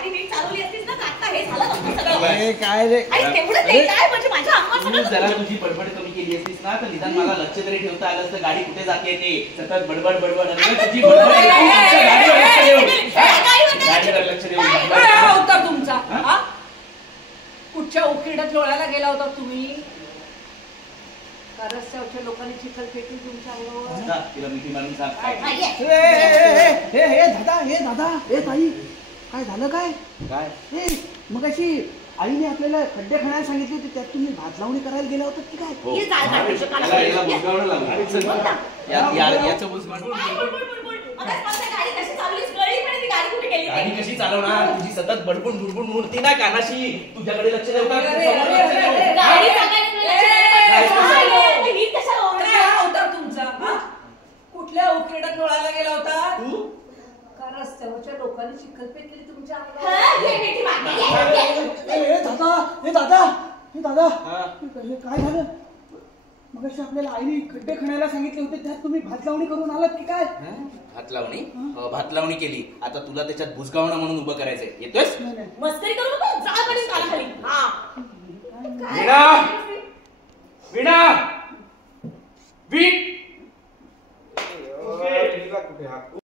गाडी नीट चालवली असतीस ना आता हे झालं नसतं सगळं. काय रे तेवढं ते काय म्हणजे माझ्या अंगावर तू जरा तुझी बडबड कमी केली असतीस ना तर निदान मला लक्ष तरी ठेवता आलं असतं. गाडी कुठे जाते ते सतत बडबड बडबड तुझी बडबड गाडीवर लक्ष देऊ. होता तुमचा कुठच्या उकिरड्यात लोळायला गेला होता तुम्ही? रस्त्यावरच्या लोकांनी चिखल फेकली तुमच्या अंगावर. तिला मिठी मारून सांग. दादा हे ताई काय झालं काय काय मग अशी आईने आपल्याला खड्डे खाण्याला सांगितले होते त्यात तुम्ही भात लावणी करायला गेला होतात की काय? गाडी कशी चालवणार? तुझी सतत बडबड बुडबुड मूर्ती ना कानाशी. तुझ्याकडे लक्ष देऊ का? होता तुमचा कुठल्या उकिरड्यात लोळायला गेला होता तू? का रस्त्यावरच्या लोकांनी चिखल फेकली तुमच्या अंगावर? दादा काय झालं? मग आपल्याला आईने खड्डे खणायला सांगितले होते त्यात तुम्ही भात लावणी करून आलात की काय? भात लावणी? भात लावणी केली. आता तुला त्याच्यात बुजगावणं म्हणून उभं करायचंय. येतोयस? मस्करी करू नको. जा पडेल कानाखाली. मीरा